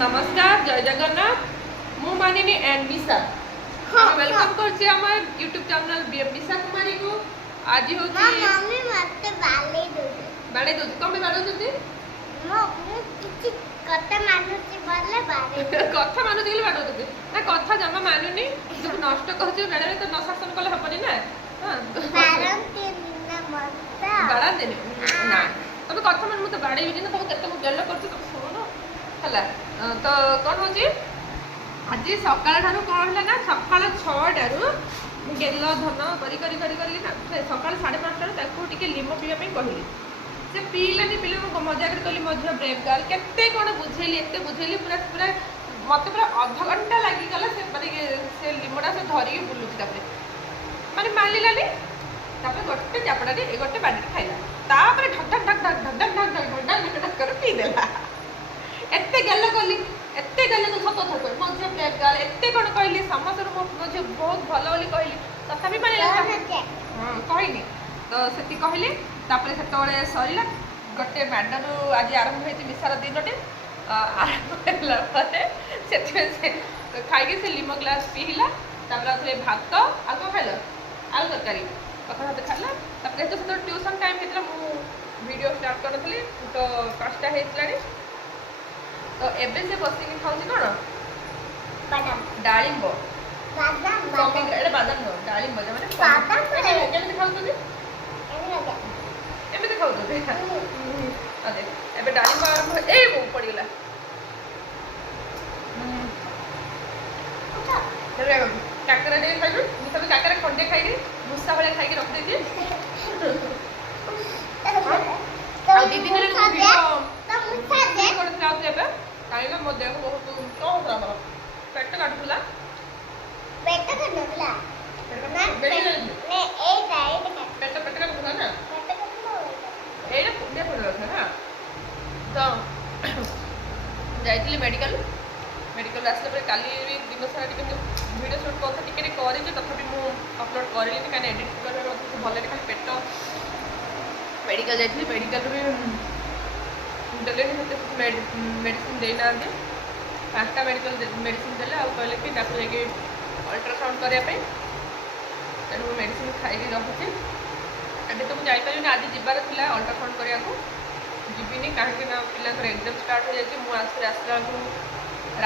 नमस्कार जय जगन्नाथ मु मानिनी एंड निशा वेलकम करछि हमर YouTube channel BM Nisha Kumari को आज होछि मम्मी मते बाले दो कम बाड़ो जति मो किछि कथा मानुछि बोले बाले कथा मानु दिले बाड़ो जति ना कथा जमा मानुनी जब नष्ट कहछि बेडे तो न शासन कले हबनी ना हां बारन तीन ना मता बाड़ा देने ना तब कथा मन मु तो बाड़े भी ना तब केते मु गेलो करछि तब सुनो हला तो कौन होची आज सकाळ ठारू कौन है ना सकाळ 6 टारू गेल धन करी करी करी करी ना सकाळ 5:30 टारू ताको टिके लिमो पिया पे कहली से पीलानी पीले मो मजा कर कहली मझिया ब्रेव गर्ल केते कोन बुझेली एते बुझेली पूरा पूरा मते पूरा आधा घंटा लागि गला से माने से लिमोडा से धरी बुलुची तापरे माने मानली लाली तापरे गोटे चापड़ा रे गोटे बाडी खाइला तापरे ढक ढक ढक ढक ढक ढक ढक ढक ढक कर पी देला एत्ते गल्ला कहली एत्ते गल्ला तो सत कथा कह मझे ब्रेव गर्ल एत्ते कोन कहली समस्त मझे बहुत भलो बोली कहली तथापि माने हां कहनी तो सेति कहली तापरे सेतोळे सरीला गोटे मैडम आज आरंभ होइति मिसार दिनटे आरंभ होला पते सेति से खाइके से लिमो ग्लास पीला तापरे आथले भात आ को खाइलो आलू तरकारी पखा भात खाइला तापरे तो ट्यूशन टाइम हेतला मु वीडियो स्टार्ट करथली तो 5टा हेतलानी तो एबे से बसी के खाउची कोन बादाम डाळिंब बादाम एडे बादाम नो डाळिंब माने बादाम केने खाउची एमे एमे खाउ दे अरे एबे डाळिंब आरंभ ए वो पड़ी गला रे काकरा दे खाइलु मु सब काकरा खंडे खाइली मुसा वाले खाइ के रख देती आ दीदी ने वीडियो तो मुसा दे कोन खाउ देबे काइला मो देह बहुत तो हमरा पेट काटुला पेट कनला ना बेड़ी ने ए डाइट का पेट पेट काटुला ना पेट कनला एड़ा पुण्य पड़ल था ना तो जाइतली मेडिकल मेडिकल आसले पर काली भी दिन सारा टिके वीडियो शूट करता टिके करे जे तथापि मु अपलोड करली काने एडिट करबे मते भले खाली पेट मेडिकल जाइतली मेडिकल भी देले मेडिसिन देना दे 5टा मेडिकल मेडिसिन देले आ कहले कि ताको लेके अल्ट्रासाउंड करिया पे तेणु मेडिसिन खाई रखुची अभी तो मुझे जाइपारे आज जीवार था अल्ट्रासाउंड करिया को जीविनी कहीं ना पिला एग्जाम स्टार्ट हो जाए मुझे आसला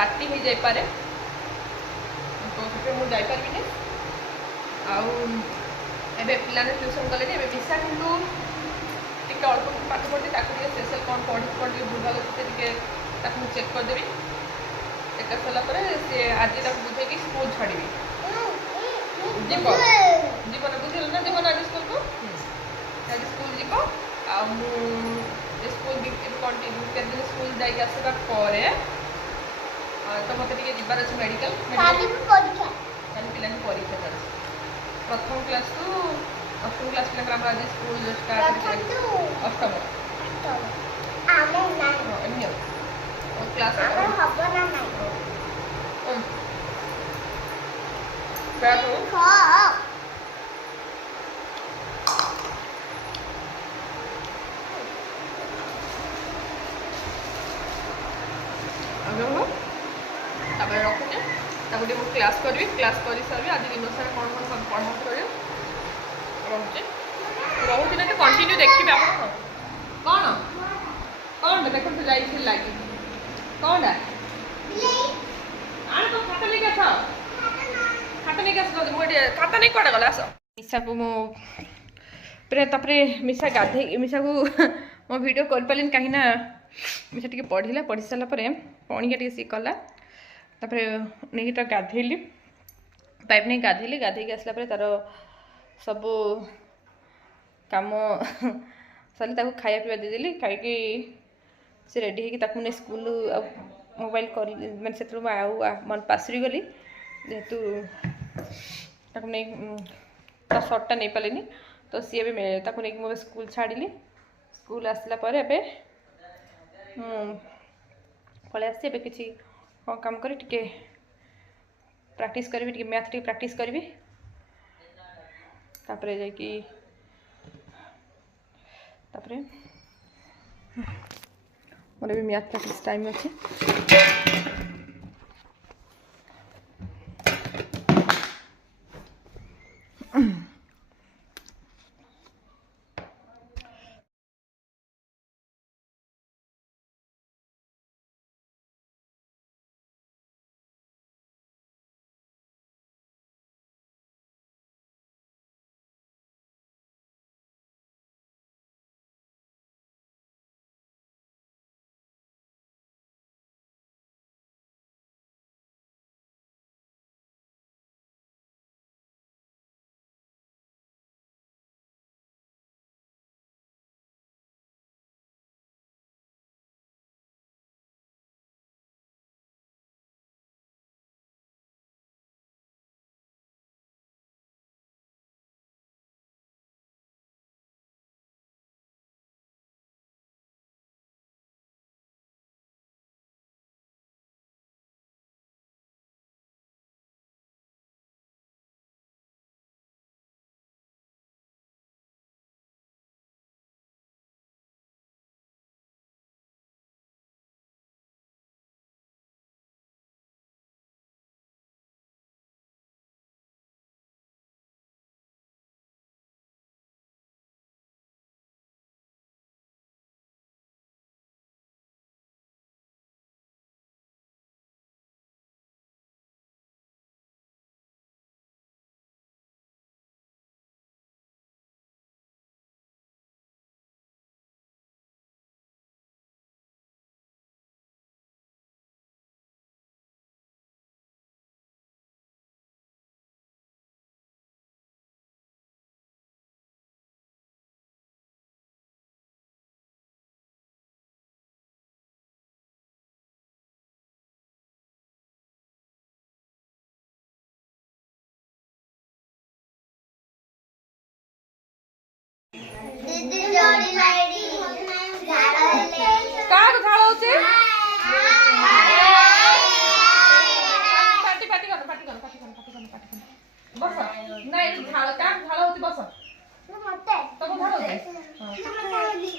राति हो जाइपारे तो से मुझे जाइपारि आउ एबे पिलाने ट्यूशन गले मिशा किंतु टिके अल्प पाठ पढ़ी स्पेशल कौन पढ़ भूल भाग टे चेक करदेवी चेक कर सारापर सी आज बुझे कि स्कूल छाड़ी जीव जीवन बुझे ना जीवन आज स्कूल को आज स्कूल जीव आ स्कूल कंटिन्यू के दिन स्कूल जाइए आसवा तो मत जीवार अच्छे मेडिकल परीक्षा पिला परीक्षा चलती प्रथम क्लास टू अष्टम क्लास पिला आज स्कूल स्टार्ट अष्टम आमे ना एमनी क्लास आमे हबो ना ना बैठ हो खा आगे हो तापर रखुचे ताको मु क्लास करी क्लास कर सारी आज दिन सारा कौन कौन सब पढ़ा कर रोचे रोचे ना कंटिन्यू देखिए आप कौन कौन देख तो जाई लगी कौन आन तो खाता नहीं क्या खाता नहीं क्या मुझे खाता नहीं कौन गला आस मिशा को मो तापर मिशा गाधे मिशा को मो वीडियो कर पारे कहीं मिशा टी पढ़ला पढ़ी सारापर पणिका टी सी कला तापर नहीं तो गाधेली पाइप नहीं गाधेली गाधे आसला तार सब काम सारे ताको खाया पीवा देदेली खाई से रेडी होगी नहीं स्कूल मोबाइल कर मैं से मन पासरी गली जेहेतु नहीं सर्टटा नहीं पारे तो सी भी नहीं मुझे स्कूल छाड़ी स्कूल आसला पलि आसी किसी काम करी टिके प्रैक्टिस करी मैथ टी प्रैक्टिस करी तापरे जाकि मोर भी मैथ प्रैक्टिस टाइम अच्छे ଦିଦି ଜଳି ଲାଇଡି ଝାଳ ହେଲେ କାହାକୁ ଝାଳ ହଉଛି? ପାଟି ପାଟି କର ବସ। ନାଇଁ ଝାଳ କାହାକୁ ଝାଳ ହଉଛି? ବସ। ମତେ ତମକୁ ଝାଳ ହଉଛି?